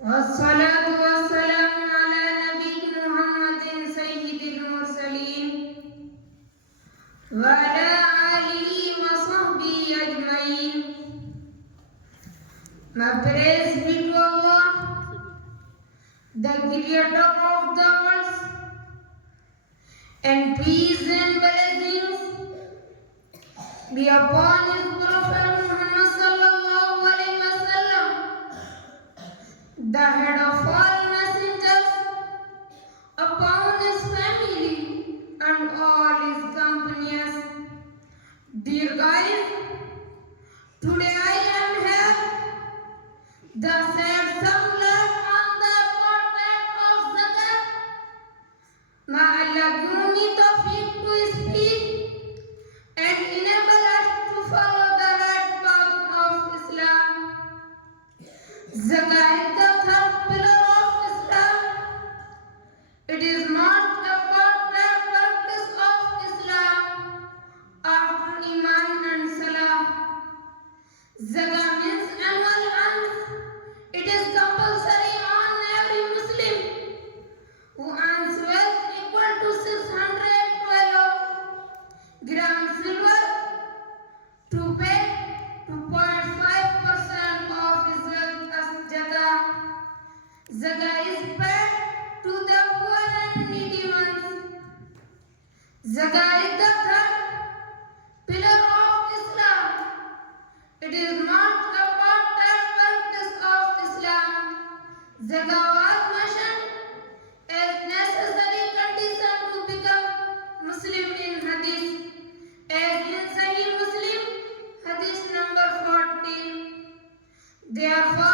والصلاة والسلام على نبي محمد سيد المرسلين وعلى آله وصحبه أجمعين. My praise be to Allah, the Creator of the worlds, and peace and blessings be upon His Prophet Muhammad sallallahu alaihi wasallam, the head of all messengers, upon his family and all his companions. Dear guys, today I am here, the sad sunlight on the portrait of Zakat. May Allah give me tawfiq to speak and enable us to follow the right path of Islam. Zakat is the third pillar of Islam. It is not about the practice of Islam after Iman and Salah. Zakat means annual alms. It is compulsory on every Muslim who earns wealth equal to 612 grams silver to pay 2.5% of his wealth as zakah. Zakah is paid to the poor and needy ones. Zakah is the third pillar of Islam. It is not about the practice of Islam. Zakah was mentioned as necessary condition to become Muslim in Hadith, as in Sahih Muslim, Hadith number 14. Therefore,